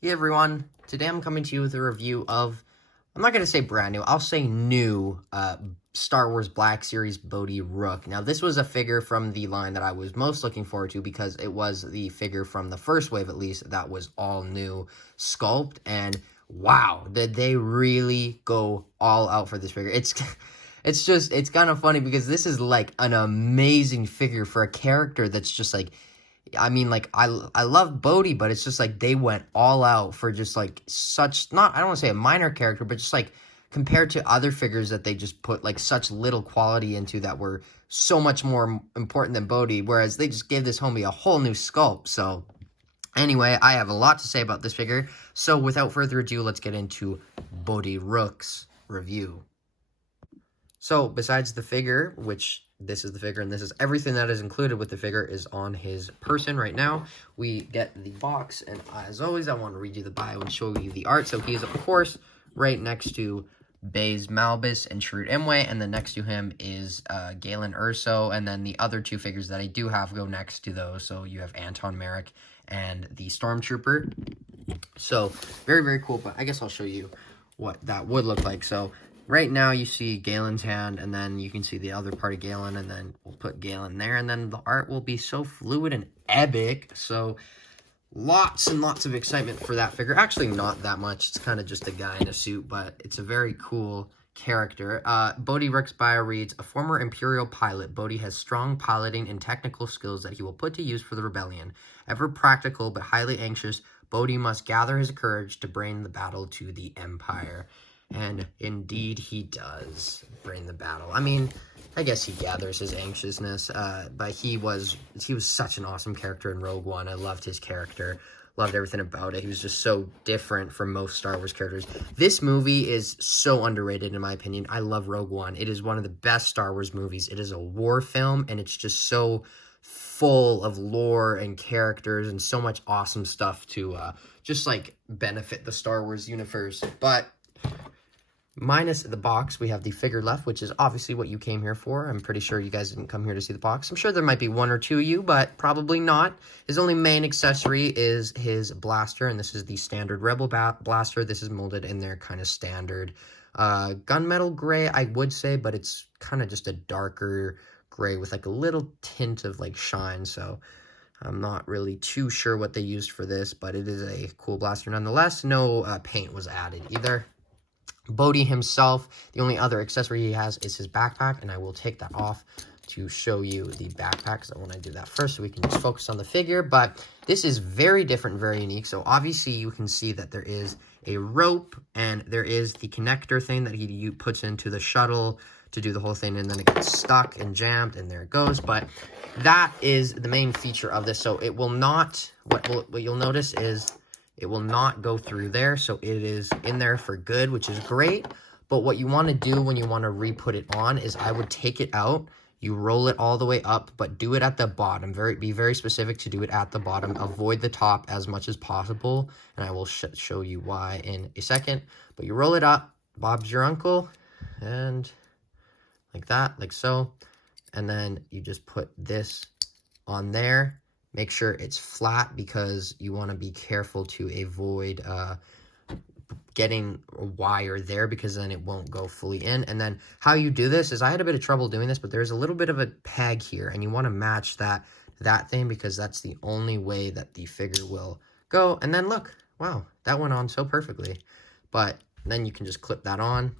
Hey everyone, today I'm coming to you with a review of, I'm not going to say brand new, I'll say new Star Wars Black Series Bodhi Rook. Now this was a figure from the line that I was most looking forward to because it was the figure from the first wave at least that was all new sculpt, and wow, did they really go all out for this figure. It's kind of funny because this is like an amazing figure for a character that's just like, I mean, like, I love Bodhi, but it's just like they went all out for just like such, not, I don't want to say a minor character, but just like compared to other figures that they just put like such little quality into that were so much more important than Bodhi, whereas they just gave this homie a whole new sculpt. So anyway, I have a lot to say about this figure. So without further ado, let's get into Bodhi Rook's review. So besides the figure, which this is the figure and this is everything that is included with the figure is on his person right now, we get the box, and as always I want to read you the bio and show you the art. So he is of course right next to Baze Malbus and Shrewd Imwe, and then next to him is Galen Urso, and then the other two figures that I do have go next to those. So you have Anton Merrick and the Stormtrooper. So very, very cool, but I guess I'll show you what that would look like. So right now you see Galen's hand, and then you can see the other part of Galen, and then we'll put Galen there, and then the art will be so fluid and epic. So lots and lots of excitement for that figure. Actually, not that much. It's kind of just a guy in a suit, but it's a very cool character. Bodhi Rook's bio reads, a former Imperial pilot, Bodhi has strong piloting and technical skills that he will put to use for the rebellion. Ever practical but highly anxious, Bodhi must gather his courage to bring the battle to the Empire. And indeed he does bring the battle. I mean, I guess he gathers his anxiousness, but he was such an awesome character in Rogue One. I loved his character, loved everything about it. He was just so different from most Star Wars characters. This movie is so underrated in my opinion. I love Rogue One. It is one of the best Star Wars movies. It is a war film, and it's just so full of lore and characters and so much awesome stuff to just like benefit the Star Wars universe. But minus the box, we have the figure left, which is obviously what you came here for. I'm pretty sure you guys didn't come here to see the box. I'm sure there might be one or two of you, but probably not. His only main accessory is his blaster, and this is the standard Rebel blaster. This is molded in their kind of standard gunmetal gray, I would say, but it's kind of just a darker gray with like a little tint of like shine. So I'm not really too sure what they used for this, but it is a cool blaster nonetheless. No paint was added either. Bodhi himself, the only other accessory he has is his backpack, and I will take that off to show you the backpack, so I want to do that first so we can just focus on the figure. But this is very different, very unique. So obviously you can see that there is a rope, and there is the connector thing that he puts into the shuttle to do the whole thing, and then it gets stuck and jammed, and there it goes. But that is the main feature of this. So it will not, what you'll notice is it will not go through there, so it is in there for good, which is great. But what you want to do when you want to re-put it on is I would take it out, you roll it all the way up, but do it at the bottom. Be very specific to do it at the bottom. Avoid the top as much as possible, and I will show you why in a second. But you roll it up, Bob's your uncle, and like that, like so. And then you just put this on there. Make sure it's flat because you want to be careful to avoid getting a wire there, because then it won't go fully in. And then how you do this is, I had a bit of trouble doing this, but there's a little bit of a peg here, and you want to match that thing, because that's the only way that the figure will go. And then look, wow, that went on so perfectly. But then you can just clip that on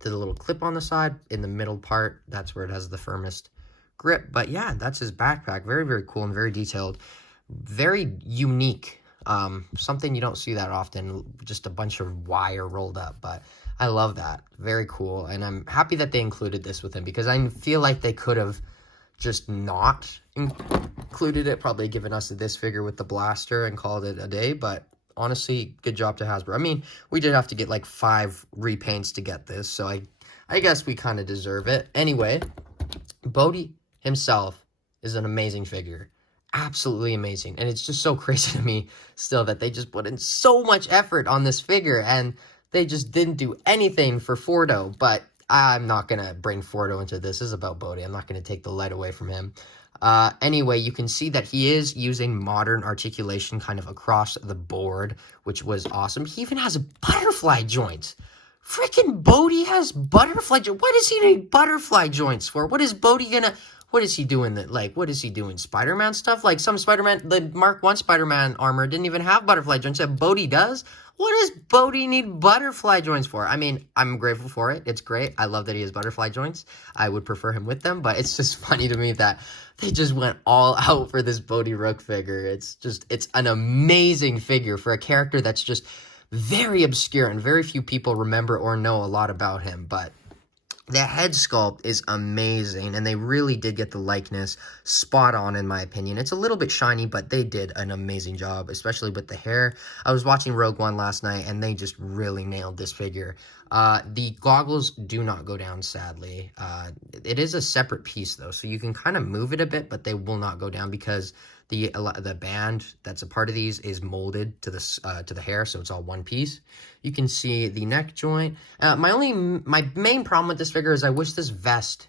to the little clip on the side. In the middle part, that's where it has the firmest grip. But yeah, that's his backpack. Very, very cool and very detailed, very unique. Something you don't see that often, just a bunch of wire rolled up, but I love that. Very cool, and I'm happy that they included this with him, because I feel like they could have just not included it, probably given us this figure with the blaster and called it a day. But honestly, good job to Hasbro. I mean, we did have to get like 5 repaints to get this, so I guess we kind of deserve it. Anyway, Bodhi himself is an amazing figure. Absolutely amazing. And it's just so crazy to me still that they just put in so much effort on this figure, and they just didn't do anything for Fordo. But I'm not going to bring Fordo into this. This is about Bodhi. I'm not going to take the light away from him. Anyway, you can see that he is using modern articulation kind of across the board, which was awesome. He even has butterfly joints. Freaking Bodhi has butterfly joints. What does he need butterfly joints for? What is Bodhi gonna... What is he doing that, like, what is he doing? Spider-Man stuff? Like, some Spider-Man, the Mark 1 Spider-Man armor didn't even have butterfly joints that Bodhi does. What does Bodhi need butterfly joints for? I mean, I'm grateful for it. It's great. I love that he has butterfly joints. I would prefer him with them, but it's just funny to me that they just went all out for this Bodhi Rook figure. It's an amazing figure for a character that's just very obscure and very few people remember or know a lot about him, but the head sculpt is amazing, and they really did get the likeness spot on, in my opinion. It's a little bit shiny, but they did an amazing job, especially with the hair. I was watching Rogue One last night, and they just really nailed this figure. The goggles do not go down, sadly. It is a separate piece, though, so you can kind of move it a bit, but they will not go down because the band that's a part of these is molded to the hair, so it's all one piece. You can see the neck joint. My main problem with this figure is I wish this vest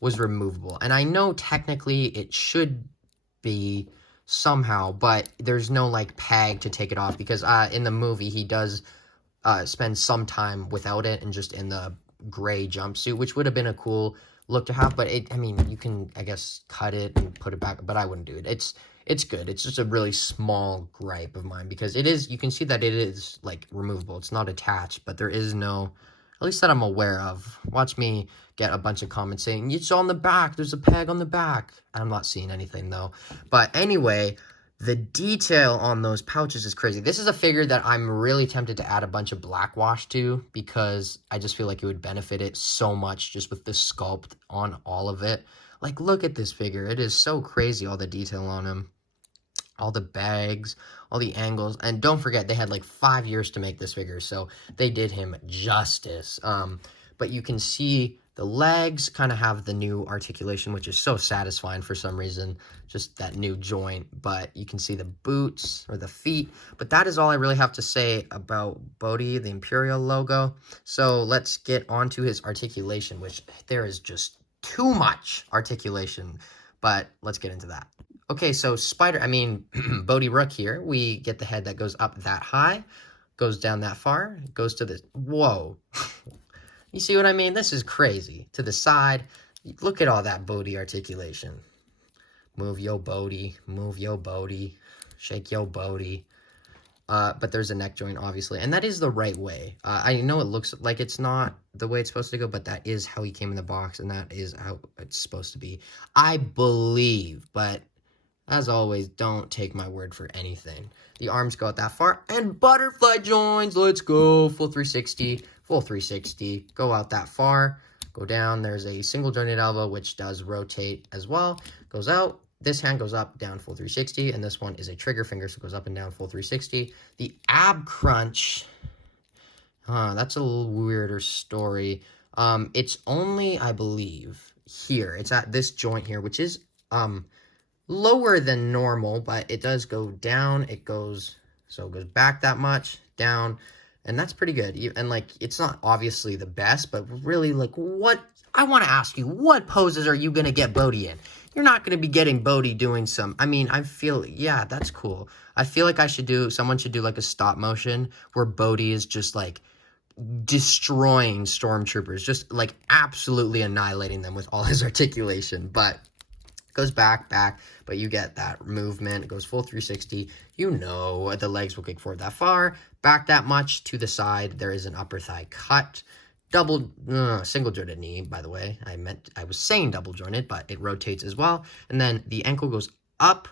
was removable, and I know technically it should be somehow, but there's no like peg to take it off because in the movie he does spend some time without it and just in the gray jumpsuit, which would have been a cool look to have, but I mean, you can, I guess, cut it and put it back, but I wouldn't do it. It's good. It's just a really small gripe of mine because it is, you can see that it is, like, removable. It's not attached, but there is no, at least that I'm aware of. Watch me get a bunch of comments saying, it's on the back, there's a peg on the back. I'm not seeing anything, though. But anyway, the detail on those pouches is crazy. This is a figure that I'm really tempted to add a bunch of black wash to because I just feel like it would benefit it so much just with the sculpt on all of it. Like, look at this figure. It is so crazy, all the detail on him. All the bags, all the angles. And don't forget, they had like 5 years to make this figure, so they did him justice. But you can see the legs kind of have the new articulation, which is so satisfying for some reason, just that new joint. But you can see the boots or the feet. But that is all I really have to say about Bodhi, the Imperial logo. So let's get onto his articulation, which there is just too much articulation. But let's get into that. Okay, so Bodhi Rook here, we get the head that goes up that high, goes down that far, goes to the, whoa. You see what I mean? This is crazy. To the side, look at all that Bodhi articulation. Move yo Bodhi, shake yo Bodhi. But there's a neck joint, obviously, and that is the right way. I know it looks like it's not the way it's supposed to go, but that is how he came in the box, and that is how it's supposed to be. I believe, but as always, don't take my word for anything. The arms go out that far, and butterfly joints, let's go, full 360, go out that far, go down, there's a single jointed elbow, which does rotate as well, goes out, this hand goes up, down, full 360, and this one is a trigger finger, so it goes up and down, full 360. The ab crunch, that's a little weirder story. It's only, I believe, here, it's at this joint here, which is, lower than normal, but it does go down, it goes back that much, down, and that's pretty good. And, like, it's not obviously the best, but really, like, I want to ask you, what poses are you going to get Bodhi in? You're not going to be getting Bodhi doing I feel, yeah, that's cool. I feel like someone should do, like, a stop motion where Bodhi is just, like, destroying stormtroopers, just, like, absolutely annihilating them with all his articulation, but goes back, but you get that movement. It goes full 360. You know the legs will kick forward that far, back that much, to the side. There is an upper thigh cut. Single jointed knee, by the way. I was saying double jointed, but it rotates as well. And then the ankle goes up,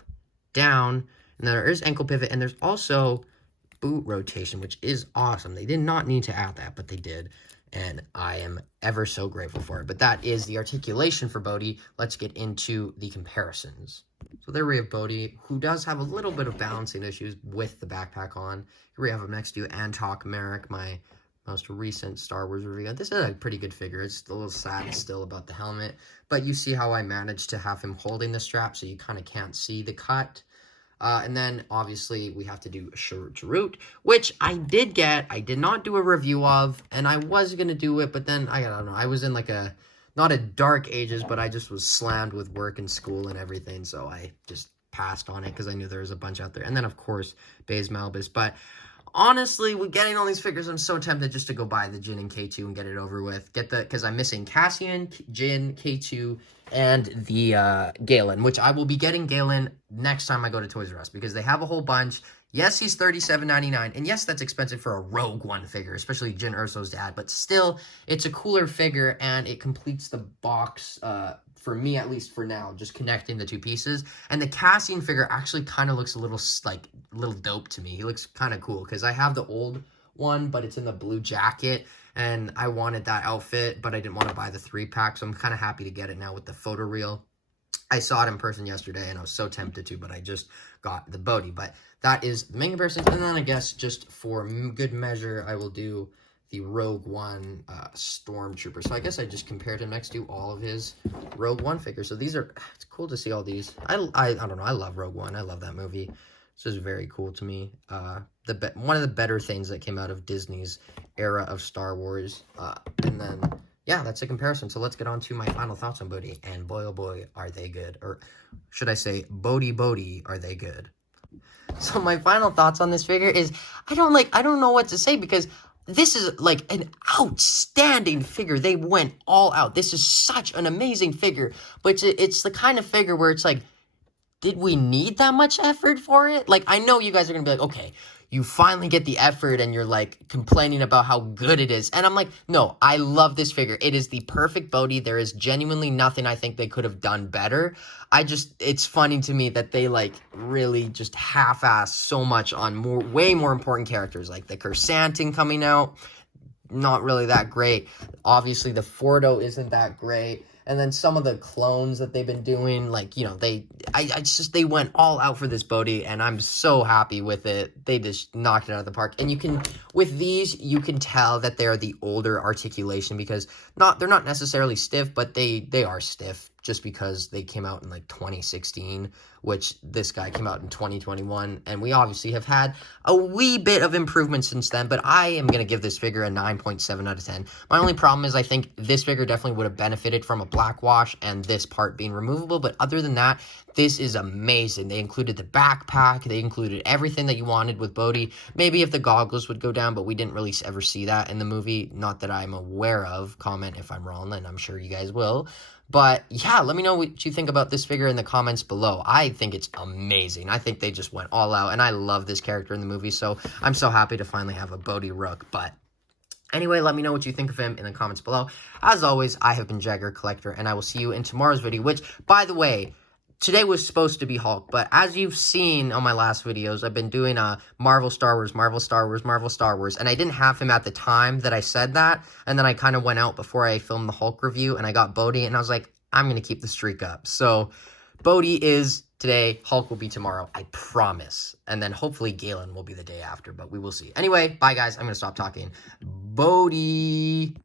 down, and there is ankle pivot, and there's also boot rotation, which is awesome. They did not need to add that, but they did. And I am ever so grateful for it. But that is the articulation for Bodhi. Let's get into the comparisons. So there we have Bodhi, who does have a little bit of balancing issues with the backpack on. Here we have him next to Antok Merrick, my most recent Star Wars review. This is a pretty good figure. It's a little sad still about the helmet. But you see how I managed to have him holding the strap, so you kind of can't see the cut. And then, obviously, we have to do Root, which I did not do a review of, and I was going to do it, but then, I don't know, I was in, like, not a dark ages, but I just was slammed with work and school and everything, so I just passed on it because I knew there was a bunch out there. And then, of course, Baze Malbus. But honestly, with getting all these figures, I'm so tempted just to go buy the Jin and K2 and get it over with. Because I'm missing Cassian, Jin, K2, and the Galen, which I will be getting Galen next time I go to Toys R Us because they have a whole bunch. Yes, he's $37.99, and yes, that's expensive for a Rogue One figure, especially Jyn Erso's dad, but still, it's a cooler figure, and it completes the box, for me, at least for now, just connecting the two pieces. And the Cassian figure actually kind of looks a little dope to me. He looks kind of cool, because I have the old one, but it's in the blue jacket, and I wanted that outfit, but I didn't want to buy the 3-pack, so I'm kind of happy to get it now with the photoreal. I saw it in person yesterday, and I was so tempted to, but I just got the Bodhi. But that is the main comparison. And then I guess just for good measure, I will do the Rogue One Stormtrooper. So I guess I just compared him next to all of his Rogue One figures. So these are, it's cool to see all these. I don't know, I love Rogue One. I love that movie. This is very cool to me. One of the better things that came out of Disney's era of Star Wars. And then, yeah, that's a comparison. So let's get on to my final thoughts on Bodhi. And boy, oh boy, are they good. Or should I say, Bodhi, are they good? So my final thoughts on this figure is, I don't know what to say, because this is like an outstanding figure. They went all out. This is such an amazing figure. But it's the kind of figure where it's like, did we need that much effort for it? Like, I know you guys are going to be like, okay, you finally get the effort and you're like complaining about how good it is. And I'm like, no, I love this figure. It is the perfect Bodhi. There is genuinely nothing I think they could have done better. It's funny to me that they like really just half-ass so much on way more important characters, like the Kersantin coming out. Not really that great. Obviously, the Fordo isn't that great. And then some of the clones that they've been doing, like, you know, they went all out for this Bodhi, and I'm so happy with it. They just knocked it out of the park. And with these, you can tell that they're the older articulation, because they're not necessarily stiff, but they are stiff just because they came out in like 2016, which this guy came out in 2021, and we obviously have had a wee bit of improvement since then, but I am going to give this figure a 9.7 out of 10. My only problem is I think this figure definitely would have benefited from a black wash and this part being removable, but other than that, this is amazing. They included the backpack, they included everything that you wanted with Bodhi. Maybe if the goggles would go down, but we didn't really ever see that in the movie, not that I'm aware of. Comment if I'm wrong, and I'm sure you guys will. But yeah, let me know what you think about this figure in the comments below. I think it's amazing. I think they just went all out, and I love this character in the movie, so I'm so happy to finally have a Bodhi Rook. But anyway, let me know what you think of him in the comments below. As always, I have been Jagger Collector, and I will see you in tomorrow's video, which, by the way, today was supposed to be Hulk, but as you've seen on my last videos, I've been doing Marvel Star Wars, Marvel Star Wars, Marvel Star Wars, and I didn't have him at the time that I said that, and then I kind of went out before I filmed the Hulk review, and I got Bodhi, and I was like, I'm going to keep the streak up. So, Bodhi is today, Hulk will be tomorrow, I promise, and then hopefully Galen will be the day after, but we will see. Anyway, bye guys, I'm going to stop talking. Bodhi!